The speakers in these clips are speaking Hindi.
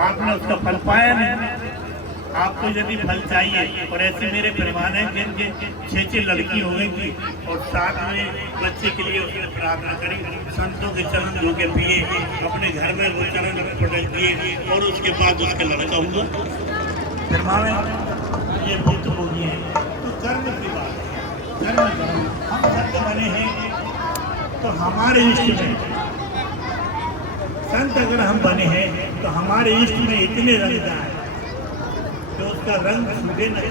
आपने उसका फल पाया नहीं। आपको यदि फल चाहिए, और ऐसे मेरे परिवार हैं जिनके 6 लड़की हो गई थी और 7 में बच्चे के लिए उसने प्रार्थना करी, संतों के चरण धो के पिए, अपने घर में वो चरण पटक दिए और उसके बाद उसका लड़का हुआ। परिवार ये भुक्त भोगी है। तो कर्म की बात है, कर्म कर्म हम संत बने हैं तो हमारे इष्ट में, संत अगर हम बने हैं तो हमारे इष्ट में इतने रंगदार है तो उसका रंग सूझे नहीं।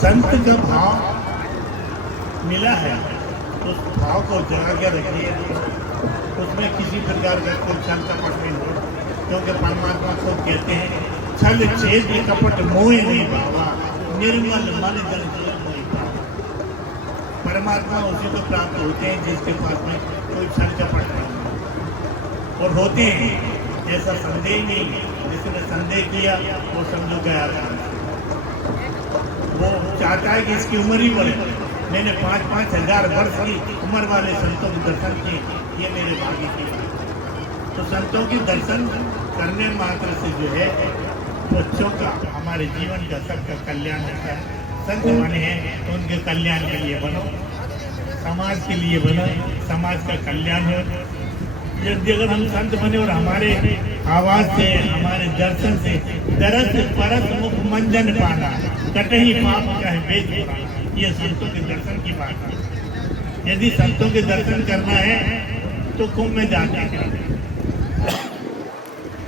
संत का भाव मिला है, उस भाव को जगा के रखिए, उसमें किसी प्रकार का कोई छल कपट नहीं हो, क्योंकि परमात्मा को कहते हैं छल छेद कपट मोह नहीं बाबा, निर्मल मन जल नहीं पावा। परमात्मा उसी को प्राप्त होते हैं जिसके पास में कोई छल कपट नहीं, और होते हैं ऐसा संदेह नहीं है। जिसने संदेह किया वो समझो गया था, वो चाहता है कि इसकी उम्र ही बढ़े। मैंने 5-5 हजार वर्ष की उम्र वाले संतों के दर्शन किए, ये मेरे भाग्य की बात। तो संतों के दर्शन करने मात्र से जो है बच्चों का, हमारे जीवन का, सबका कल्याण होता है। संत बने हैं तो उनके कल्याण के लिए बनो, समाज के लिए बनो, समाज का कल्याण हो। यदि अगर हम संत बने और हमारे आवाज से, हमारे दर्शन से दरस परस मुख मंजन पाना, कटही पाप चाहे वेद पुराना, ये संतों के दर्शन की बात है। यदि संतों के दर्शन करना है तो कुंभ में जाते हैं।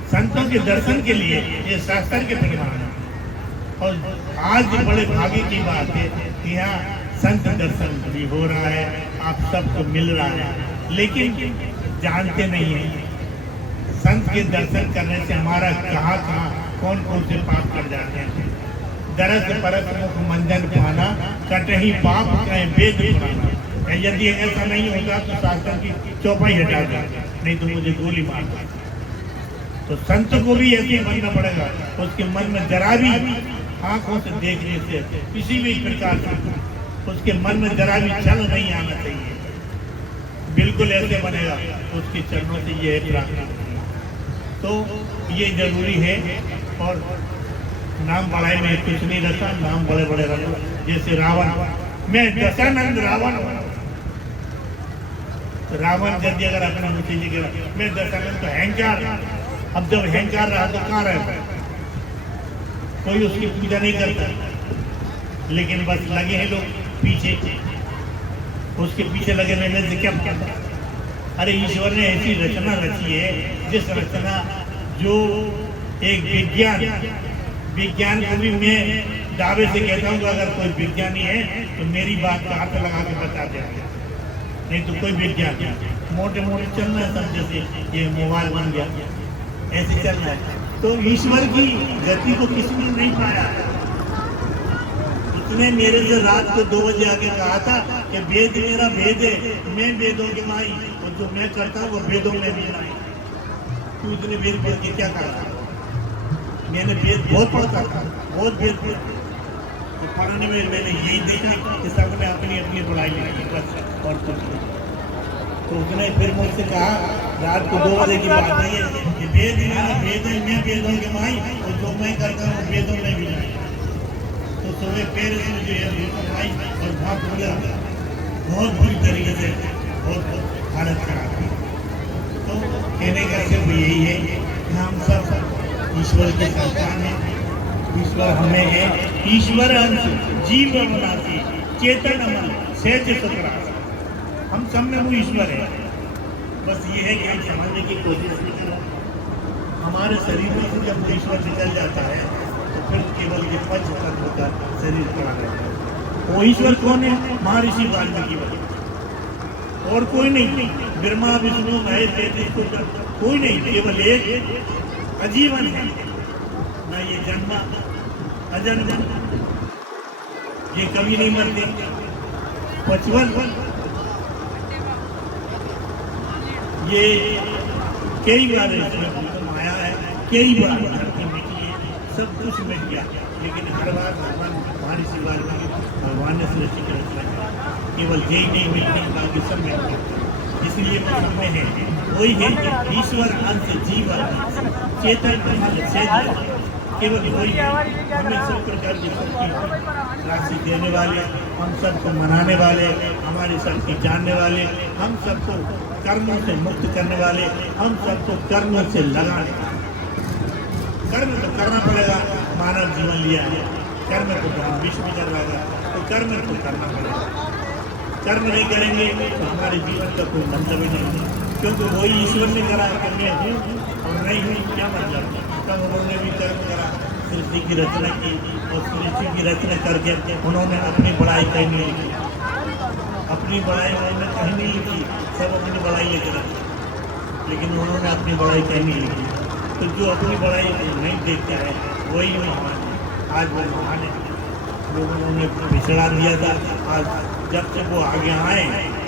संतों के दर्शन के लिए ये शास्त्र के परिमाण है, और आज बड़े भाग्य की बात है कि यहाँ संत दर्शन भी हो रहा है, आप सबको मिल रहा है, लेकिन जानते नहीं है संत के दर्शन करने से हमारा कहाँ कौन कौन से पाप कर जाते हैं। दरस परस मुख मंजन पाना, कटही पाप कहे वेद पुराना। यदि ऐसा नहीं होता तो शास्त्र की चौपाई हटा दे, नहीं तो मुझे गोली मार दे। तो संत को भी ऐसे बनना पड़ेगा, उसके मन में जरा भी आंखों से देखने से किसी भी प्रकार से उसके मन में जरा भी छल नहीं आना चाहिए। बिल्कुल ऐसे बनेगा, उसके चरणों से ये प्रार्थना। तो ये जरूरी है, और नाम बढ़ाई में कुछ नहीं रखा, नाम बड़े बड़े रखो। जैसे रावण, मैं दशानंद रावण, तो रावण यदि अगर अपना मुझे मैं दशानंद तो अहंकार, अब जब अहंकार रहा तो कहाँ रहता, कोई उसकी पूजा नहीं करता, लेकिन बस लगे हैं लोग पीछे, उसके पीछे लगे रहने से क्या पता। अरे ईश्वर ने ऐसी रचना रची है, जिस रचना जो एक विज्ञान को भी मैं दावे से कहता हूँ कि अगर कोई विज्ञानी है तो मेरी बात का हाथ लगा के बता दे, नहीं तो कोई विज्ञान मोटे मोटे चलना है सब, जैसे ये मोबाइल बन गया ऐसे चलना है। तो ईश्वर की गति को किसी ने नहीं पाया। उसने मेरे से रात को 2 बजे आके कहा था कि वेद मेरा भेद है, मैं वेदों की माई, और जो मैं करता हूँ वो वेदों में भी नहीं। तू इतने वेद पढ़ के क्या करता? मैंने वेद बहुत पढ़ता था, बहुत वेद तो पढ़ने में मैंने यही देखा कि सबने अपनी अपनी पढ़ाई ली, बस और कुछ नहीं। तो उसने फिर मुझसे कहा रात को 2 बजे की बात नहीं है कि वेद मेरा वेद है, मैं वेदों की माई, और जो मैं करता हूँ वेदों में भी नहीं। तो सुबह पेड़ से मुझे आई और वहाँ पूरा बहुत बुरी तरीके से बहुत हालत खराब हुई। तो कहने का सिर्फ यही है कि हम सब ईश्वर के संतान हैं, ईश्वर हमें है, ईश्वर अंश जीव बनाती चेतन मन सहज सुखरास, हम सब में वो ईश्वर है। बस ये है कि हम समझने की कोशिश नहीं करें। हमारे शरीर में से जब ईश्वर निकल जाता है तो फिर केवल ये पंच तत्व का शरीर पड़ा रहता है। वो ईश्वर कौन है? महर्षि वाल्मीकि वाले, और कोई नहीं। ब्रह्मा विष्णु महेश तेज कोई नहीं, केवल एक अजीवन है, ना ये जन्मा अजन्म, ये कभी नहीं मरते। 55 ये कई बार इसमें आया है, कई बार धरती मिटी है, सब कुछ मिट गया, लेकिन हर बार भगवान महर्षि वाल्मीकि भगवान ने सृष्टि कर केवल यही नहीं मिलते, बाकी सब मिलते हैं। इसलिए वो सब में है, वही है कि ईश्वर अंश जीवन चेतन चेतन केवल वही है। हमें सब प्रकार की शक्ति राशि देने वाले, हम सबको मनाने वाले, हमारी शक्ति जानने वाले, हम सबको कर्मों से मुक्त करने वाले, हम सबको कर्मों से लगाने। कर्म तो करना पड़ेगा, मानव जीवन लिया है, कर्म को हम विश्व में कर रहा है, तो कर्म तो करना पड़ेगा। कर्म नहीं करेंगे तो हमारे जीवन का कोई मतलब ही नहीं है, क्योंकि वही ईश्वर ने करा कि मैं हूँ और नहीं हूँ, क्या मतलब। तब उन्होंने भी कर्म करा, सृष्टि की रचना की, और सृष्टि की रचना करके उन्होंने अपनी बड़ाई कहीं नहीं लिखी, अपनी बड़ाई उन्होंने कहीं नहीं लिखी, सब अपनी बड़ाई लेकर रखी, लेकिन उन्होंने अपनी बड़ाई कहीं नहीं लिखी। तो जो अपनी बड़ाई नहीं देखता है वही महान है। आज वो महान है, लोगों ने उन्हें बिछड़ा दिया था। आज जब से वो आगे आए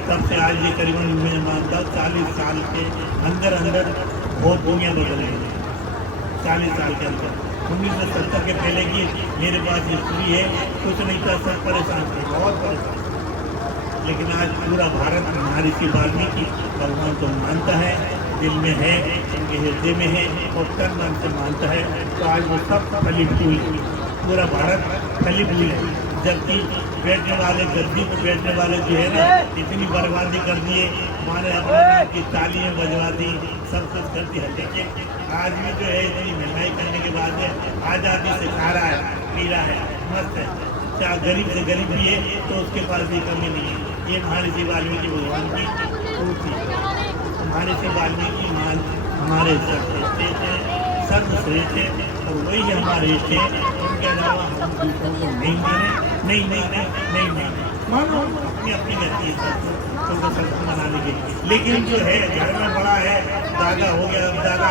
तब से आज ये करीबन मैं मानता हूँ 40 साल के अंदर अंदर बहुत दुनिया बदल गई। 40 साल के अंदर 1970 के पहले की मेरे पास हिस्ट्री है, कुछ नहीं था, सब परेशान थे, बहुत परेशान। लेकिन आज पूरा भारत महर्षि वाल्मीकि भगवान को मानता है, दिल में है, उनके हृदय में है और तन मन से मानता है। तो आज वो सब कली फूल, पूरा भारत कली फूल है। जबकि बैठने वाले गद्दी पर बैठने वाले जो है ना, इतनी बर्बादी कर दिए, हमारे अपने नाम की तालियां बजवा दी, सब कुछ कर दिया। लेकिन आज भी जो है इतनी महंगाई करने के बाद है, आज़ादी से खा रहा है, पी रहा है, मस्त है, चाहे गरीब से गरीब भी है तो उसके पास भी कमी नहीं है। ये महर्षि वाल्मीकि भगवान की पूर्ति है। महर्षि वाल्मीकि मान हमारे सर्वश्रेष्ठ है, सर्वश्रेष्ठ है, और वही हमारे इष्ट है। उनके अलावा हम दूसरों को नहीं माने, नहीं मानो, अपनी अपनी गति है उनको सबको मनाने के। लेकिन जो है घर में बड़ा है, दादा हो गया, दादा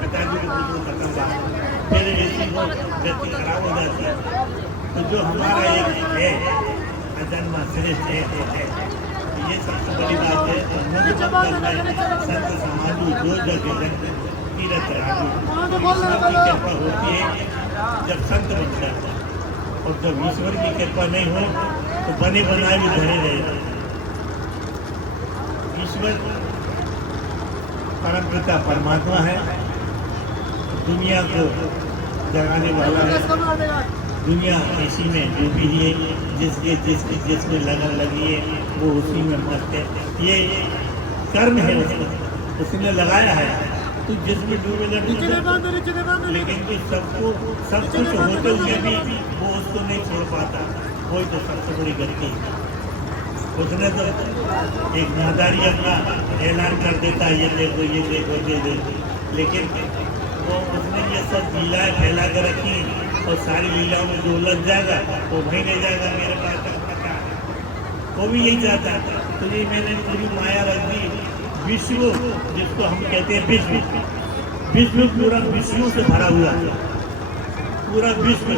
पिताजी को दूसरों खत्म बात, फिर इसी को गति खराब हो जाती है। तो जो हमारा एक है अजन्मा श्रेष्ठ है, ये सबसे बड़ी बात है। तो मुझे करना है संत समाजू जो जगह तीरथ राजू, ईश्वर की कृपा होती है जब संत बनता है, और जब ईश्वर की कृपा नहीं हो तो बने बनाए भी धरे रहेगा। ईश्वर परम पिता परमात्मा है, दुनिया को जगाने वाला है। दुनिया इसी में डूबी है, जिसमें लगन लगी है वो उसी में मस्त है। ये कर्म है उसने लगाया है, तो जिसमें डूबेगा डूबेगा। लेकिन जो सबको सब कुछ होते हुए भी वो उसको नहीं छोड़ पाता, वही तो सबसे बड़ी गलती है। उसने तो एक नादारी अपना ऐलान कर देता, ये देखो ये देखो ये देखो, लेकिन वो उसने ये सब लीलाएं फैला कर रखी, और सारी लीलाओं में जो उलझ जाएगा वो वहीं ले जाएगा, मेरे पास क्या है, वो भी यही चाहता है। तो ये मैंने पूरी माया रख दी, विश्व जिसको हम कहते हैं विश्व पूरा विषयों से भरा हुआ है, पूरा विश्व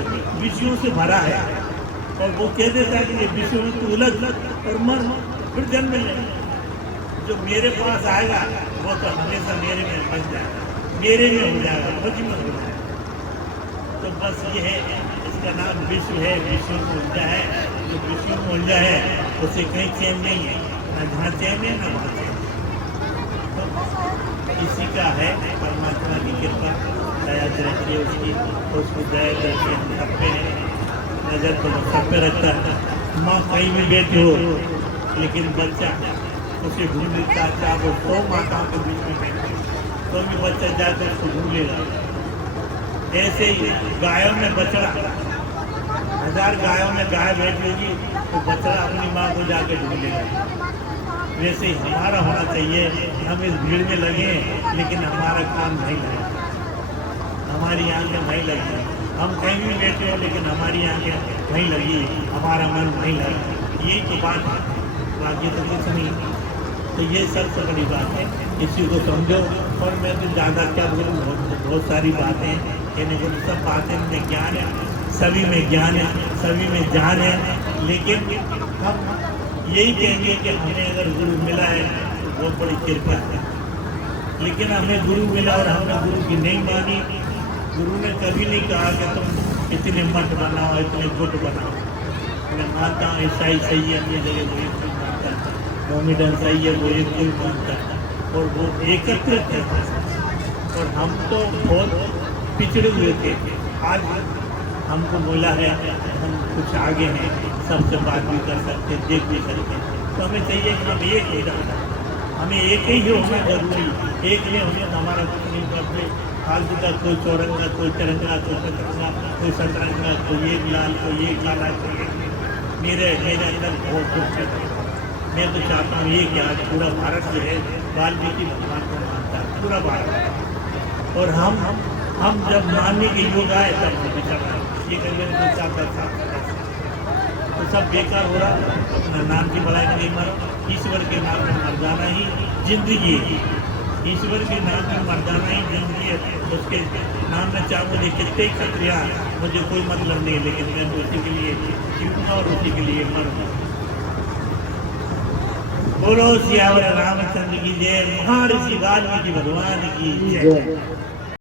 विषयों से भरा है। और वो कह देता है कि ये विश्व में तू उलझ और मर, फिर जन्म ले। जो मेरे पास आएगा वो तो हमेशा मेरे में बच जाएगा, मेरे में हो जाएगा, मुझ में हो जाएगा। तो बस ये है, इसका नाम विश्व है, विश्व में उलझा है। जो विश्व में उलझा है उसे कहीं चैन नहीं है, न जहाँ चैन है न वहाँ चैन। तो इसी का है परमात्मा की कृपा, दया रखिए उसकी, उसको दया करके हम सब पे है, नजर तो सब पे रखता है। माँ कहीं भी बैठी हो लेकिन बच्चा उसे ढूंढता है, वो 100 माताओं के बीच में बैठे तो भी बच्चा जाए तो उसको ढूंढेगा। ऐसे ही गायों में बछड़ा, 1000 गायों में गाय बैठी होगी तो बछड़ा अपनी माँ को जाके ढूंढेगा। वैसे ही हमारा होना चाहिए, हम इस भीड़ में लगे लेकिन हमारा काम नहीं लगे, हमारी आंखें नहीं लगी। हम कहीं भी बैठे हो लेकिन हमारी आंखें नहीं लगी, हमारा मन नहीं लगा, यही तो बात है, बाकी तो कुछ नहीं। तो ये सबसे बड़ी बात है, इसी को समझो। और मैं तो ज़्यादा क्या बोलूँ, बहुत सारी बातें कहने को, सब बातें में ज्ञान है, सभी में ज्ञान है, सभी में जान है। लेकिन हम यही कहेंगे कि हमें अगर गुरु मिला है तो बहुत बड़ी कृपा है। लेकिन हमें गुरु मिला और हमने गुरु की नहीं मानी। गुरु ने कभी नहीं कहा कि तुम इतने मठ बनाओ, इतने गुट बनाओ, मैं मानता हूँ ईसाई सही है, अपनी जगह वो एक कोई मानता है, मोहम्मदन सही है, वो एक कोई मानता है, और वो एकत्रित है। और हम तो बहुत पिछड़े हुए थे, आज हमको बोला है हम कुछ आगे हैं, सबसे बात भी कर सकते, देख भी सकते। तो हमें चाहिए कि हम एक हो जाए, हमें एक ही होना जरूरी, एक नहीं होने तो हमारा कुछ नहीं करते। फालतू का कोई चौरंगा, कोई तिरंगा, कोई पतरंगा, कोई सतरंगा, कोई एक लाल, कोई एक काला, कोई एक। मेरे अंदर बहुत दुख है। मैं तो चाहता हूँ ये कि आज पूरा भारत जो है वाल्मीकि भगवान को मानता है, पूरा भारत। और हम जब मानने के योग आए तब हम विचार आए, ये करिए तो तो सब बेकार हो रहा। अपना नाम की बड़ाई में नहीं मरो, ईश्वर के नाम में मर जाना ही जिंदगी है। ईश्वर के नाम में मर जाना ही जिंदगी है। उसके नाम में चाहे मुझे कितने ही खतरिया, मुझे कोई मतलब नहीं, लेकिन मैं उसी के लिए जीऊँगा और उसी के लिए मरूँगा। बोलो सियावर रामचंद्र की जय, महर्षि वाल्मीकि भगवान की जय।